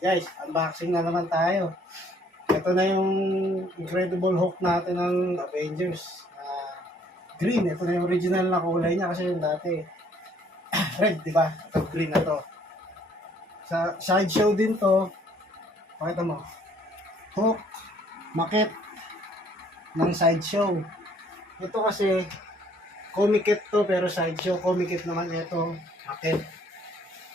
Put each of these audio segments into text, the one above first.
Guys, unboxing na naman tayo. Ito na yung Incredible Hulk natin ng Avengers. Green, ito na yung original na kulay niya kasi yung dati red, di ba? Ito green na to. Sa sideshow din to. Pakita mo. Hulk, makit ng sideshow. Ito kasi comic kit to pero sideshow. Comic kit naman ito, makit.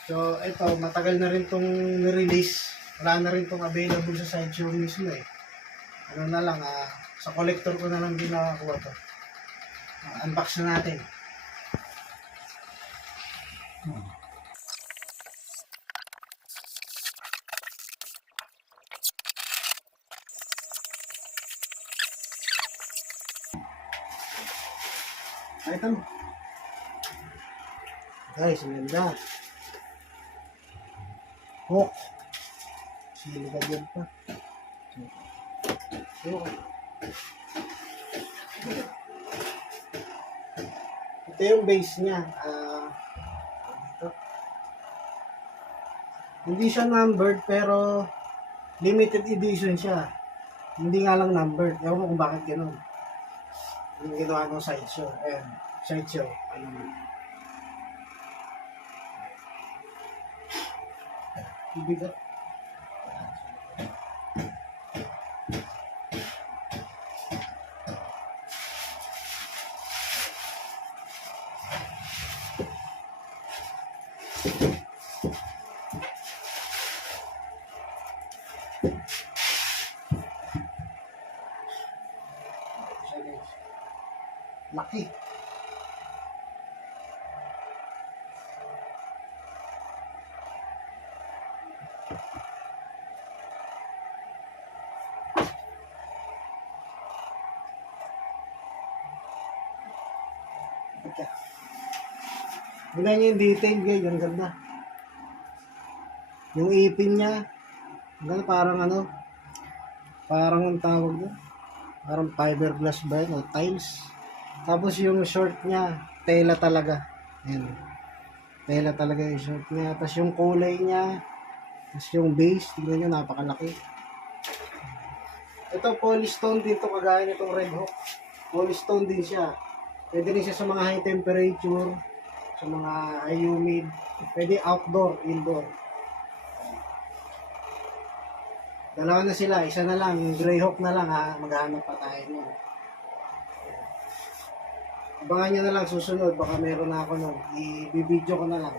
So, ito, matagal na rin itong nirelease. Wala na rin itong available sa sideshow mismo eh. Ano na lang, sa collector ko na lang din nakakuha to. Unbox na natin. Ito. Guys, ang ganda. Hulk. Sili ka dyan pa. Ito yung base niya. Ito. Hindi siya numbered pero limited edition siya. Hindi nga lang numbered. Ewan mo kung bakit gano'n. Yung ginawa ng sideshow. Ayan. Sideshow. Ano mo. Bibigat. Laki. Tingnan niyo yung detail guys, ang ganda. Yung ipin niya, ang ganda, parang ano, parang ang tawag doon, parang fiberglass ba yun, o tiles. Tapos yung short niya, tela talaga. Ayan. Tela talaga yung short niya. Tapos yung kulay niya, tapos yung base, tingnan nyo, napakalaki. Ito, polystone din to, kagaya nitong Red Hawk. Polystone din siya. Pwede rin siya sa mga high temperature, sa mga high humid. Pwede outdoor, indoor. Dalawa na sila, isa na lang, yung Greyhawk na lang ha, maghahanap pa tayo nun. Abangan nyo na lang susunod, baka meron na ako nun, i-video ko na lang.